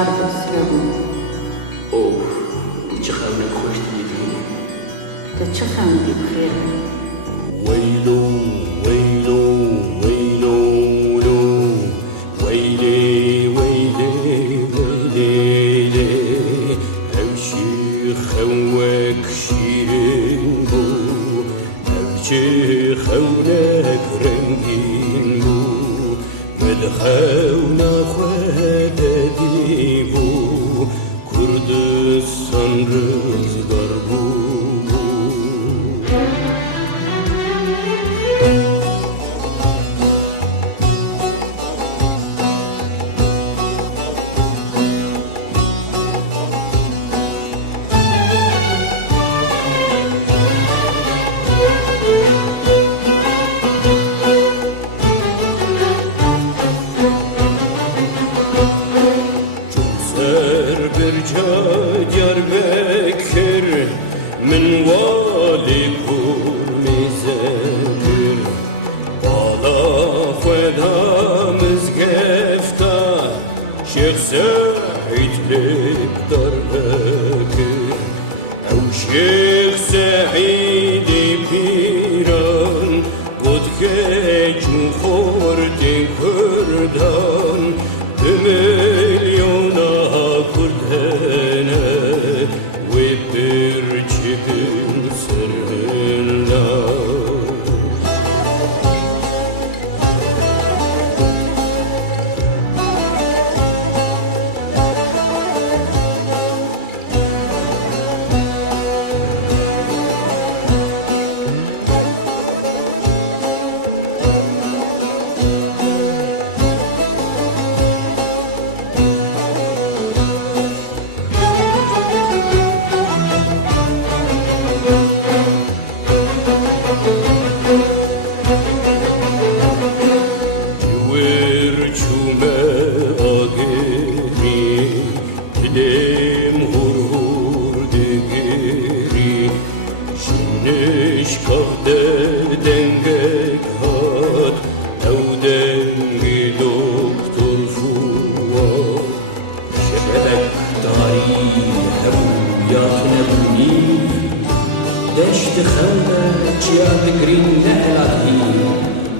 شهر بسره بود. اوه چه خونک خوش دیدی. تا چه خندی بخیره. ویلو ویلو ویلو ویلی ویلی ویلی همشی خونک شیرین بود، همچی خونک رنگین بود، ملخون خود دی بود، کردستان روزگار بود. Diyarbakır min vali kur mizekir Bala fedamız gefta Şeyh Said lib Darbakır Ev Şeyh Said piran Qod keçu xordi kurdan Milyona kurdene ve bir çikin sırrına دشت خونک یادگرین نهلتی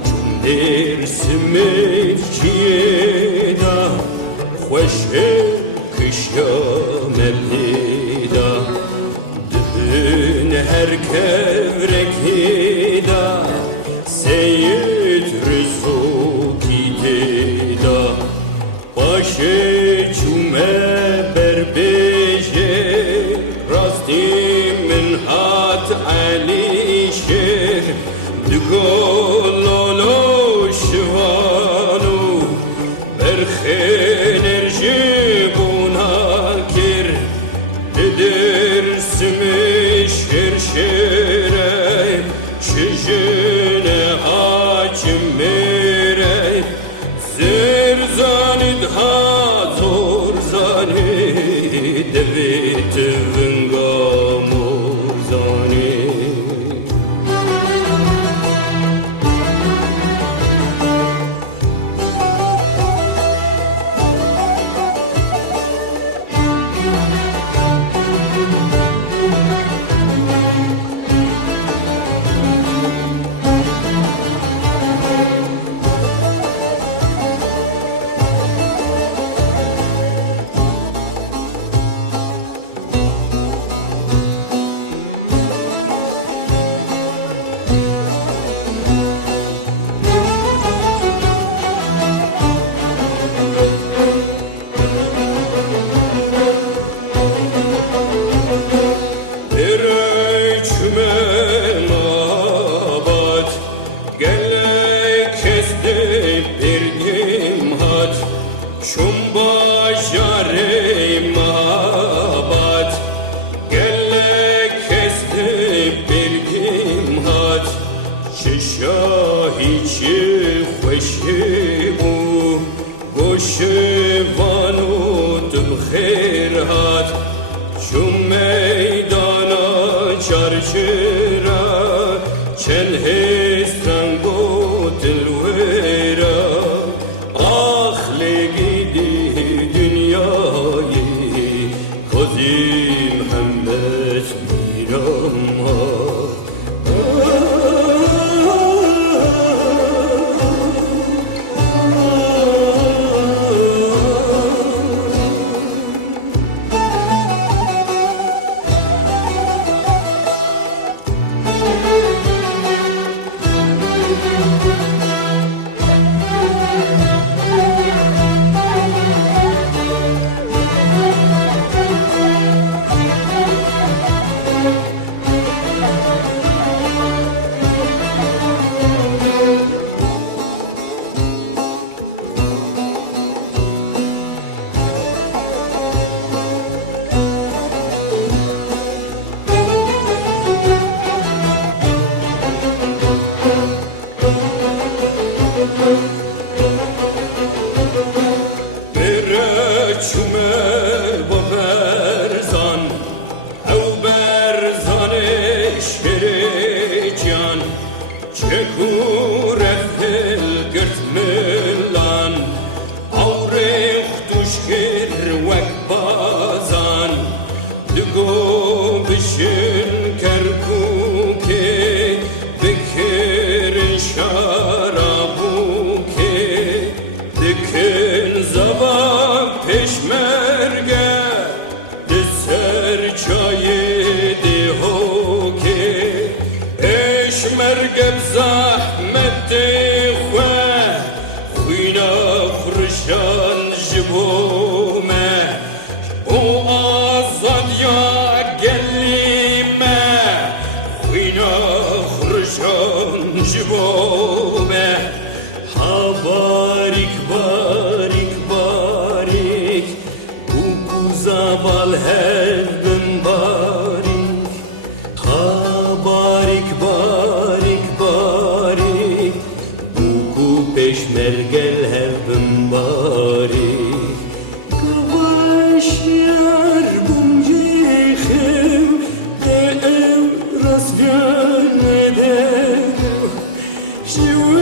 چون در سمت چیدا خوشه کشیام پیدا دبن هر کورکیدا سید رزوکی دیدا باشه چومه بر بیشه راستی من هات علی شهر دگلالو شوانو برخین ارجبونا کر درسمش شرشره شجن حاکم میره زرزانید ها زرزانید دویت چرچرا چن هستن بومه ها باریک باریک باریک بوکو زبال هر بن باریک ها باریک باریک باریک بوکو peşmergel her bun barik Gavaş yar bum yekhem de ev ras gönede Şiv